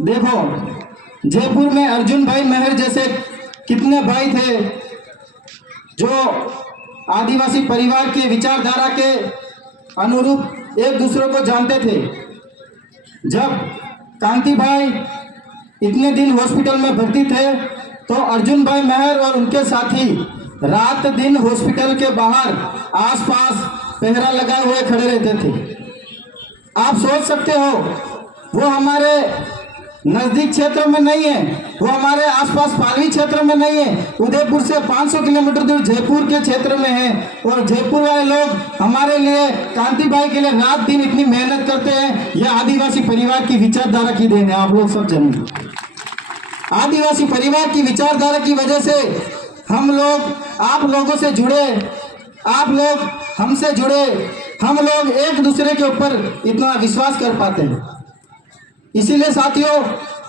देखो, जयपुर में अर्जुन भाई मेहर जैसे कितने भाई थे जो आदिवासी परिवार के विचारधारा के अनुरूप एक दूसरे को जानते थे। जब कांति भाई इतने दिन हॉस्पिटल में भर्ती थे तो अर्जुन भाई मेहर और उनके साथी रात दिन हॉस्पिटल के बाहर आसपास पहरा लगाए हुए खड़े रहते थे। आप सोच सकते हो, वो हमारे नज़दीक क्षेत्र में नहीं है, वो हमारे आसपास पालवी क्षेत्र में नहीं है, उदयपुर से 500 किलोमीटर दूर जयपुर के क्षेत्र में है। और जयपुर वाले लोग हमारे लिए, कांति भाई के लिए रात दिन इतनी मेहनत करते हैं। यह आदिवासी परिवार की विचारधारा की देन है। आप लोग सब जानिए, आदिवासी परिवार की विचारधारा की वजह से हम लोग आप लोगों से जुड़े, आप लोग हमसे जुड़े, हम लोग एक दूसरे के ऊपर इतना विश्वास कर पाते हैं। इसीलिए साथियों,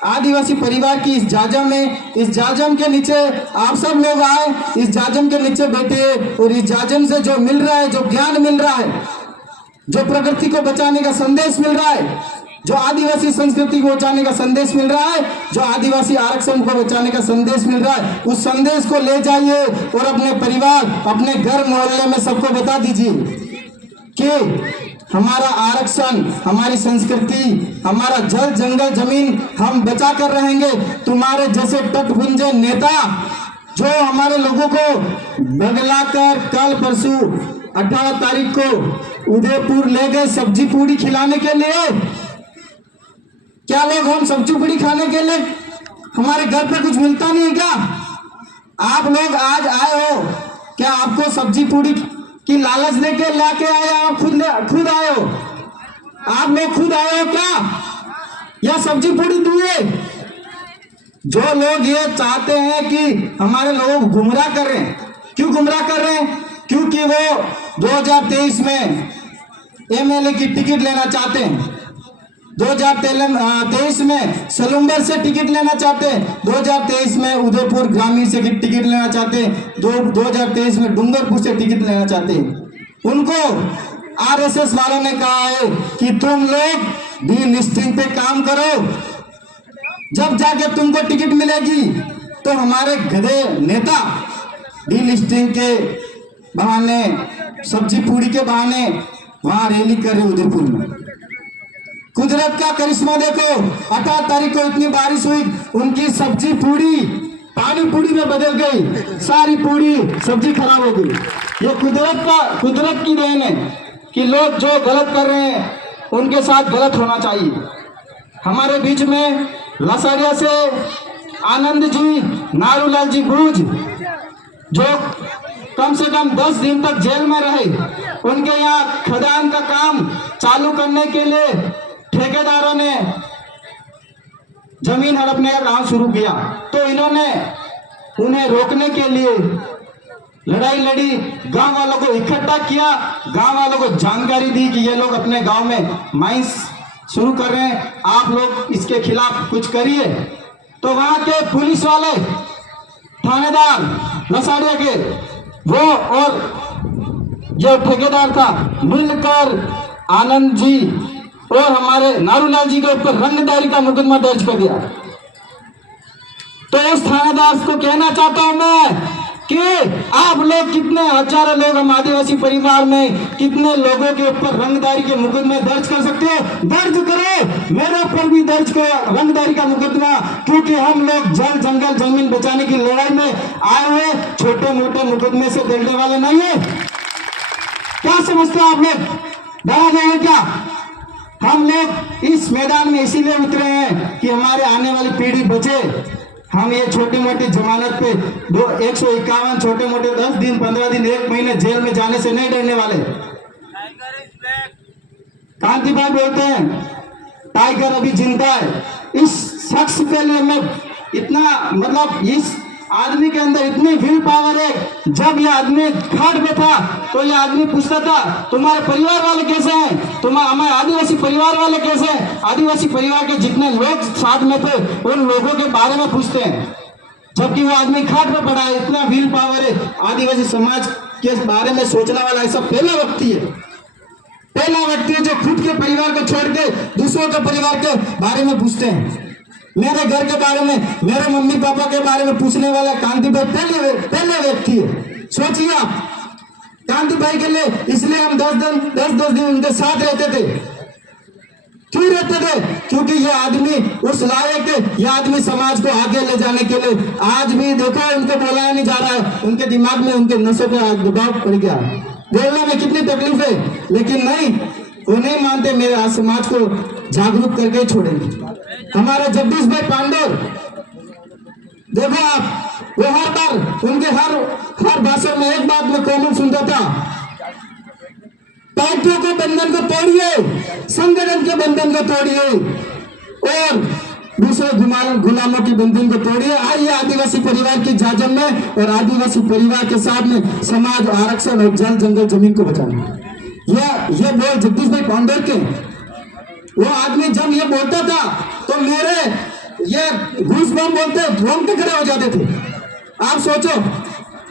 आदिवासी परिवार की इस जाजम में, इस जाजम के नीचे आप सब लोग आए, इस जाजम के नीचे बैठे और इस जाजम से जो मिल रहा है, जो ज्ञान मिल रहा है, जो प्रकृति को बचाने का संदेश मिल रहा है, जो आदिवासी संस्कृति को बचाने का संदेश मिल रहा है, जो आदिवासी आरक्षण को बचाने का संदेश मिल रहा है, उस संदेश को ले जाइए और अपने परिवार, अपने घर मोहल्ले में सबको बता दीजिए कि हमारा आरक्षण, हमारी संस्कृति, हमारा जल जंगल जमीन हम बचा कर रहेंगे। तुम्हारे जैसे टटपुंजे नेता जो हमारे लोगों को बगलाकर कल परसों 18 तारीख को उदयपुर ले गए सब्जी पूड़ी खिलाने के लिए। क्या लोग हम सब्जी पूड़ी खाने के लिए, हमारे घर पे कुछ मिलता नहीं है क्या? आप लोग आज आए हो, क्या आपको सब्जी पूड़ी की लालच देके लाके आए? आप खुद आए हो? आप लोग खुद आए हो क्या, या सब्जी पूड़ी दिए? जो लोग ये चाहते हैं कि हमारे लोगों को गुमराह कर रहे हैं, क्यों गुमराह कर रहे हैं? क्योंकि वो 2023 में एमएलए की टिकट लेना चाहते हैं, 2023 में सलूम्बर से टिकट लेना चाहते हैं, 2023 में उदयपुर ग्रामीण से टिकट लेना चाहते हैं, 2023 में डूंगरपुर से टिकट लेना चाहते हैं। उनको आरएसएस वालों ने कहा है कि तुम लोग डी लिस्टिंग पे काम करो, जब जाके तुमको टिकट मिलेगी। तो हमारे गधे नेता डी लिस्टिंग के बहाने, सब्जी पूड़ी के बहाने वहां रैली कर रहे उदयपुर में। कुदरत का करिश्मा देखो, 18 तारीख को इतनी बारिश हुई, उनकी सब्जी पूड़ी पानी पूड़ी में बदल गई, सारी पूड़ी सब्जी खराब हो गई। ये कुदरत की देन है कि लोग जो गलत कर रहे हैं उनके साथ गलत होना चाहिए। हमारे बीच में लसाड़िया से आनंद जी, नारूलाल जी भूज, जो कम से कम 10 दिन तक जेल में रहे, उनके यहाँ खदान का काम चालू करने के लिए ठेकेदारों ने जमीन हड़पने का काम शुरू किया। तो इन्होंने उन्हें रोकने के लिए लड़ाई लड़ी, गांव वालों को इकट्ठा किया, गांव वालों को जानकारी दी कि ये लोग अपने गांव में माइंस शुरू कर रहे हैं, आप लोग इसके खिलाफ कुछ करिए। तो वहां के पुलिस वाले, थानेदार लसाड़िया के, वो और जो ठेकेदार था, मिलकर आनंद जी और हमारे नारूलाल जी के ऊपर रंगदारी का मुकदमा दर्ज कर दिया। तो उस थानेदार को कहना चाहता हूं मैं कि आप लोग, कितने हजारों लोग हम आदिवासी परिवार में, कितने लोगों के ऊपर रंगदारी के मुकदमे दर्ज कर सकते हो? दर्ज करो, मेरे ऊपर भी दर्ज करो रंगदारी का मुकदमा, क्योंकि हम लोग जल जंगल जमीन बचाने की लड़ाई में आए हुए छोटे मोटे मुकदमे से डरने वाले नहीं है। क्या समझते हो आप लोग? डरा गए क्या? हम लोग इस मैदान में इसीलिए उतरे हैं कि हमारे आने वाली पीढ़ी बचे। हम ये छोटी मोटी जमानत पे 151 छोटे मोटे 10 दिन 15 दिन 1 महीने जेल में जाने से नहीं डरने वाले। कांति भाई बोलते हैं टाइगर अभी जिंदा है। इस शख्स के लिए मैं इतना, मतलब इस आदमी के अंदर इतनी विल पावर है। जब ये आदमी खाट पे था तो ये आदमी पूछता था तुम्हारे परिवार वाले कैसे हैं, हमारे आदिवासी परिवार वाले कैसे हैं। आदिवासी परिवार के जितने लोग साथ में थे उन लोगों के बारे में पूछते हैं, जबकि वो आदमी खाट पे पड़ा है। इतना विल पावर है। आदिवासी समाज के बारे में सोचने वाला ऐसा पहला व्यक्ति है, पहला व्यक्ति है जो खुद के परिवार को छोड़ के दूसरों के परिवार के बारे में पूछते हैं। मेरे घर के बारे में, मेरे मम्मी पापा के बारे में पूछने वाला कांति भाई पहले व्यक्ति है। सोचिए आप, कांति भाई के लिए इसलिए हम 10 दिन उनके साथ रहते थे। क्यों रहते थे? क्योंकि ये आदमी उस लायक है, ये आदमी समाज को आगे ले जाने के लिए। आज भी देखो उनको बोलाया नहीं जा रहा है, उनके दिमाग में, उनके नसों पे दबाव पड़ गया। बोलने में कितनी तकलीफ है, लेकिन नहीं, वो नहीं मानते। मेरे आज समाज को जागरूक करके ही छोड़ेंगे। हमारे जगदीश भाई पांडोर, देखो आप, वो हर बार उनके हर भाषण में एक बात में कॉमन सुनता था, पार्टियों के बंधन को तोड़िए, संगठन के बंधन को तोड़िए और दूसरे गुलामों के बंधन को तोड़िए। आइए आदिवासी परिवार की जाजम में और आदिवासी परिवार के साथ में समाज, आरक्षण और जल जंगल जमीन को बचाना। ये बोल जगदीश भाई पांडोर के। वो आदमी जब ये बोलता था तो मेरे ये घूसबम बोलते रोंगटे खड़े हो जाते थे। आप सोचो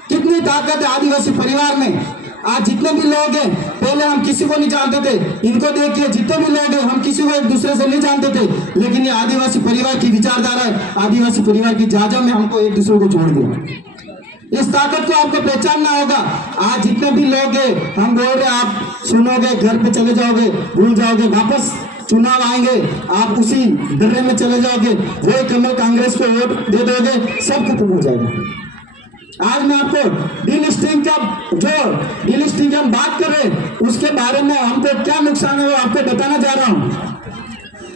कितनी ताकत है आदिवासी परिवार में। आज जितने भी लोग हैं, पहले हम किसी को नहीं जानते थे, इनको देखिए जितने भी लोग हैं, हम किसी को एक दूसरे से नहीं जानते थे, लेकिन ये आदिवासी परिवार की विचारधारा है, आदिवासी परिवार की जाजम में हमको एक दूसरे को जोड़ दिया। इस ताकत को आपको पहचानना होगा। आज जितने भी लोग हैं, हम बोल रहे, आप सुनोगे, घर पे चले जाओगे, भूल जाओगे, वापस चुनाव आएंगे, आप उसी डरे में चले जाओगे, वही कमल कांग्रेस को वोट दे दोगे, सब खत्म हो जाएगा। आज मैं आपको डीलिस्टिंग की हम बात कर रहे हैं, उसके बारे में हमको क्या नुकसान है वो आपको बताना जा रहा हूं।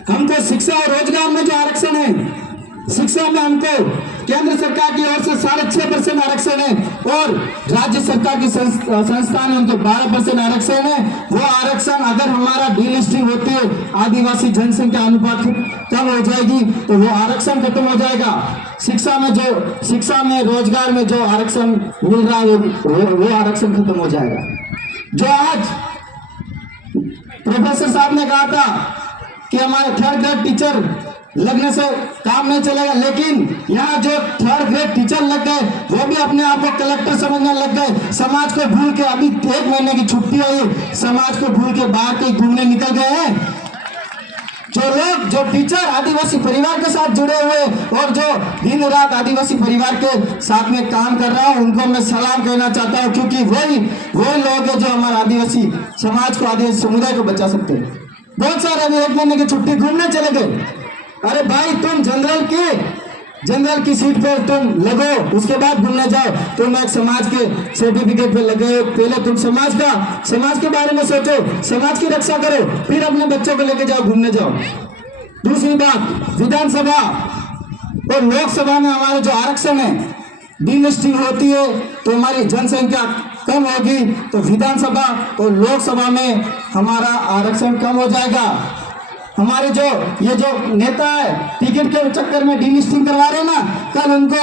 हमको शिक्षा और रोजगार में जो आरक्षण है, शिक्षा में हमको केंद्र सरकार की ओर से 6.5% आरक्षण है और राज्य सरकार की संस्थान है उनके 12% आरक्षण है। वो आरक्षण अगर हमारा डीलिस्टिंग होती है, आदिवासी जनसंख्या अनुपात कम हो जाएगी तो वो आरक्षण खत्म हो जाएगा। शिक्षा में रोजगार में जो आरक्षण मिल रहा है वो आरक्षण खत्म हो जाएगा। जो आज प्रोफेसर साहब ने कहा था कि हमारे 3rd ग्रेड टीचर लगने से काम नहीं चलेगा, लेकिन यहाँ जो 3rd ग्रेड टीचर लग गए वो भी अपने आप को कलेक्टर समझने लग गए। समाज को भूल के, अभी 1 महीने की छुट्टी हुई, समाज को भूल के बाहर कहीं घूमने निकल गए हैं। जो टीचर आदिवासी परिवार के साथ जुड़े हुए और जो दिन रात आदिवासी परिवार के साथ में काम कर रहा हूं, उनको मैं सलाम कहना चाहता हूं, क्योंकि वही लोग हैं जो हमारे आदिवासी समाज को, आदिवासी समुदाय को बचा सकते हैं। बहुत सारे अभी 1 महीने की छुट्टी घूमने चले गए। अरे भाई, तुम जनरल की सीट पे तुम लगो, उसके बाद घूमने जाओ। तुम एक समाज के सर्टिफिकेट पे लगे, पहले तुम समाज के बारे में सोचो, समाज की रक्षा करो, फिर अपने बच्चों को लेके जाओ, घूमने जाओ। दूसरी बात, विधानसभा और लोकसभा में हमारे जो आरक्षण है, डीलिस्टिंग होती है तो हमारी जनसंख्या कम होगी, तो विधानसभा और लोकसभा में हमारा आरक्षण कम हो जाएगा। हमारे ये जो नेता है, टिकट के चक्कर में डीलिस्टिंग करवा रहे ना, कल उनको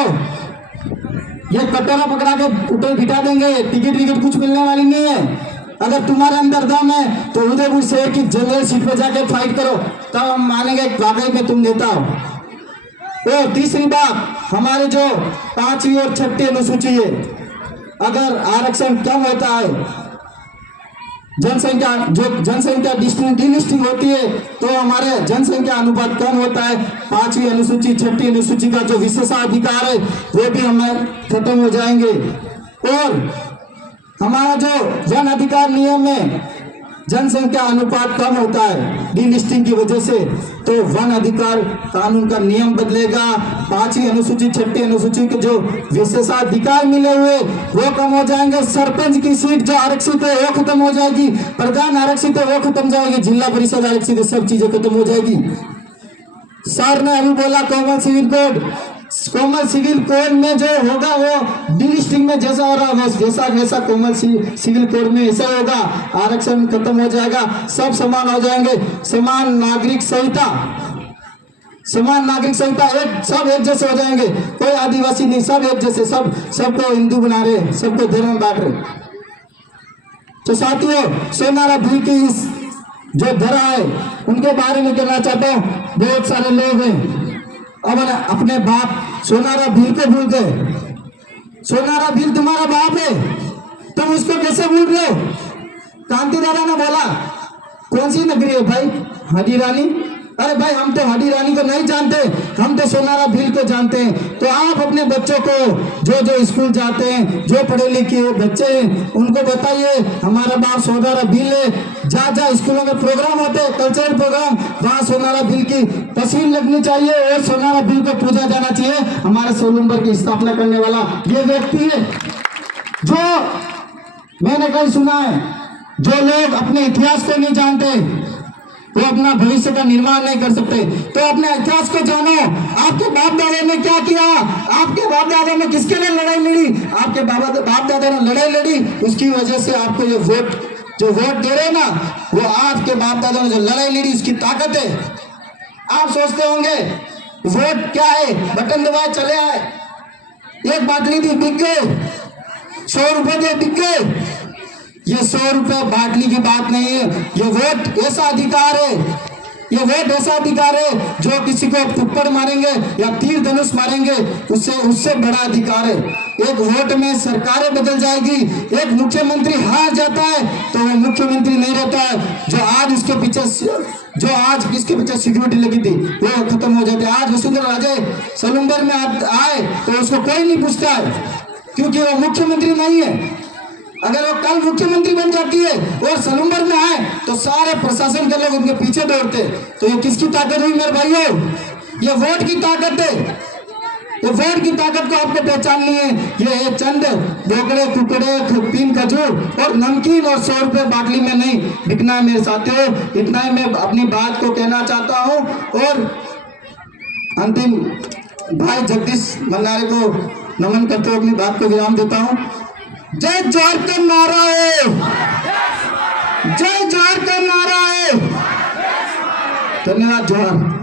ये कटोरा पकड़ा के ऊपर बिठा देंगे। टिकट कुछ मिलने वाली नहीं है। अगर तुम्हारे अंदर दम है तो उदयपुर से एक जनरल सीट पे जाके फाइट करो, तब हम मानेंगे वाकई में तुम नेता हो। और तीसरी बात, हमारे जो 5वीं और 6ठी अनुसूची है, अगर आरक्षण कम होता है, जनसंख्या डीलिस्टिंग होती है तो हमारे जनसंख्या अनुपात कम होता है। 5वीं अनुसूची, 6ठी अनुसूची का जो विशेषाधिकार है वो भी हमें खत्म हो जाएंगे। और हमारा जो वन अधिकार नियम में जनसंख्या अनुपात कम होता है डीलिस्टिंग की वजह से, तो वन अधिकार कानून का नियम बदलेगा। 5वीं अनुसूची, 6ठी अनुसूची के जो विशेषाधिकार मिले हुए वो कम हो जाएंगे। सरपंच की सीट जो आरक्षित है वो खत्म हो जाएगी, प्रधान आरक्षित है वो खत्म हो जाएगी, जिला परिषद आरक्षित है, सब चीजें खत्म हो जाएगी। सर ने अभी बोला कोमल सिविल कोड में जो होगा वो डीलिस्टिंग में जैसा हो रहा है वैसा कोमल सिविल कोड में ऐसा होगा। आरक्षण खत्म हो जाएगा, सब समान हो जाएंगे। समान नागरिक संहिता सब एक जैसे हो जाएंगे। कोई आदिवासी नहीं, सब एक जैसे, सबको हिंदू बना रहे, सबको धर्म बांट रहे। तो साथियों, सोनारा भील की इस जो धरा है उनके बारे में कहना चाहता हूँ। बहुत सारे लोग हैं अब अपने बाप सोनारा भील को भूल गए। सोनारा भील तुम्हारा बाप है, तुम उसको कैसे भूल रहे हो? कांति दादा ने बोला, कौन सी नगरी है भाई? हरी रानी। अरे भाई हम तो हडी रानी को नहीं जानते, हम तो सोनारा भील को जानते हैं। तो आप अपने बच्चों को जो जो स्कूल जाते हैं, जो पढ़े लिखे बच्चे हैं, उनको बताइए हमारा बाप सोनारा भील है। जहाँ जहाँ स्कूलों में प्रोग्राम होते हैं, कल्चरल प्रोग्राम, वहाँ सोनारा भील की तस्वीर लगनी चाहिए और सोनारा भील को पूजा जाना चाहिए। हमारे सोलुम्बर की स्थापना करने वाला ये व्यक्ति है। जो मैंने कहीं सुना है, जो लोग अपने इतिहास को नहीं जानते वो अपना भविष्य का निर्माण नहीं कर सकते। तो अपने इतिहास को जानो। आपके बाप दादा ने क्या किया, आपके बाप दादा ने किसके लिए लड़ाई लड़ी, आपके बाप दादा ने लड़ाई लड़ी, उसकी वजह से आपको ये जो वोट दे रहे ना, वो आपके बाप दादा ने जो लड़ाई लड़ी उसकी ताकत है। आप सोचते होंगे वोट क्या है, बटन दबाए चले आए, एक बाटली थी बिक गए, 100 रुपए दे बिक गए। ये 100 रुपए बाटली की बात नहीं है। ये वोट ऐसा अधिकार है, ये वोट ऐसा अधिकार है जो किसी को थप्पड़ मारेंगे या तीर धनुष मारेंगे उससे बड़ा अधिकार है। एक वोट में सरकारें बदल जाएगी। एक मुख्यमंत्री हार जाता है तो वो मुख्यमंत्री नहीं रहता है। जो आज इसके पीछे सिक्योरिटी लगी थी वो खत्म हो जाती है। आज वसुंधरा राजे सोलुम्बर में आए तो उसको कोई नहीं पूछता है, क्योंकि वो मुख्यमंत्री नहीं है। अगर वो कल मुख्यमंत्री बन जाती है और सोलुम्बर में आए तो सारे प्रशासन के लोग उनके पीछे दौड़ते। तो ये किसकी ताकत हुई मेरे भाइयों? ये वोट की ताकत है। ये वोट की ताकत को आपको पहचाननी है। ये चंद बोकड़े कुकड़े पीन खजूर और नमकीन और 100 रुपए बाटली में नहीं बिकना है मेरे साथियों। इतना ही मैं अपनी बात को कहना चाहता हूँ और अंतिम भाई जगदीश भंडारे को नमन करते हुए अपनी बात को विराम देता हूँ। जय झारखंड नारा है, जय झारखंड नारा है। धन्यवाद। जोहार।